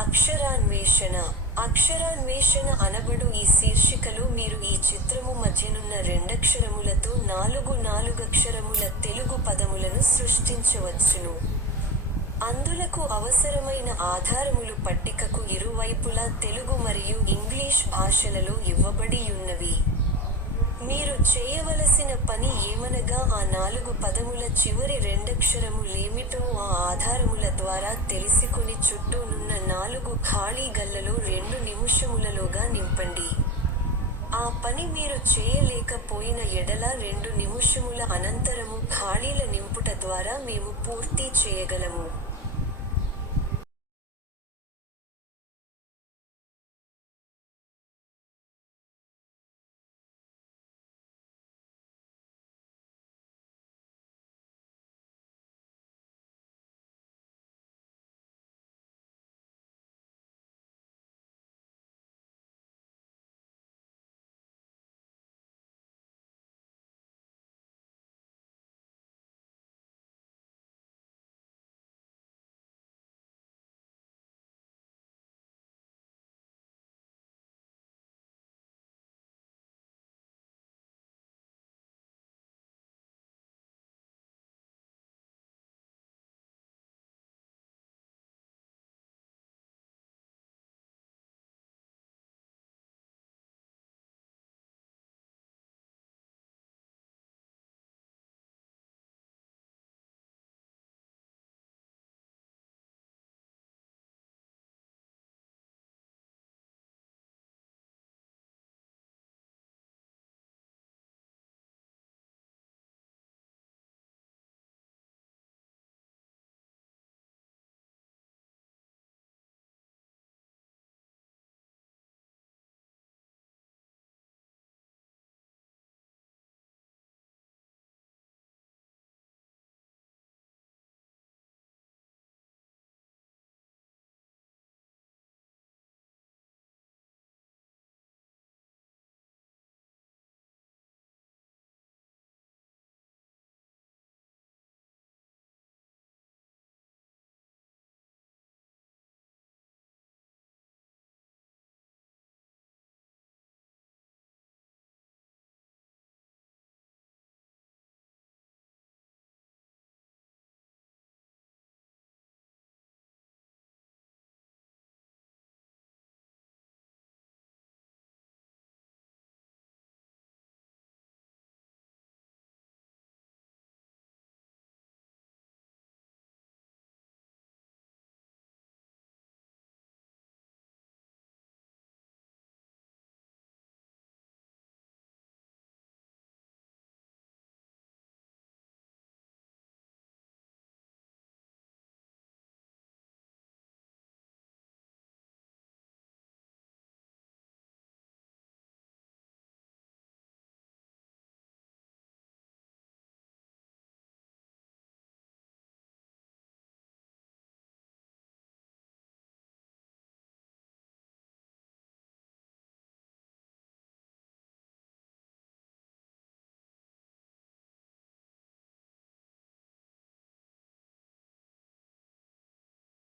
అక్షరాన్వేషణ. అక్షరాన్వేషణ అనబడు ఈ శీర్షికలో మీరు ఈ చిత్రము మధ్యనున్న రెండక్షరములతో నాలుగక్షరముల తెలుగు పదములను సృష్టించవచ్చును. అందులకు అవసరమైన ఆధారములు పట్టికకు ఇరువైపులా తెలుగు మరియు ఇంగ్లీష్ భాషలలో ఇవ్వబడియున్నవి. మీరు చేయవలసిన పని ఏమనగా ఆ 4 పదముల చివరి రెండక్షరములేమిటో ఆ ఆధారముల ద్వారా తెలిసికొని చుట్టూనున్న 4 ఖాళీ గళ్లలో 2 నిముషములలోగా నింపండి. ఆ పని మీరు చేయలేకపోయిన ఎడల 2 నిముషముల అనంతరము ఖాళీల నింపుట ద్వారా మేము పూర్తి చేయగలము.